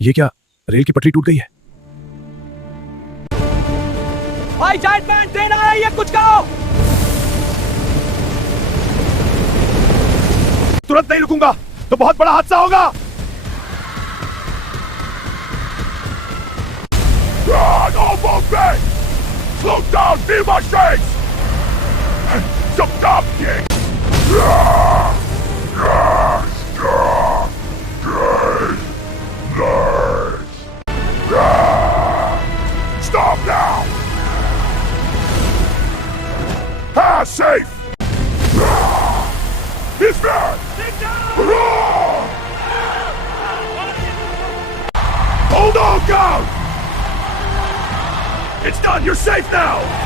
ये क्या, रेल की पटरी टूट गई है? भाई जायंट मैन, ट्रेन आ रही है, कुछ करो। तुरंत नहीं रुकूंगा तो बहुत बड़ा हादसा होगा। Slow down, be my shakes! Stop it! Stop now! Safe! He's bad! Hold on, go! It's done, you're safe now!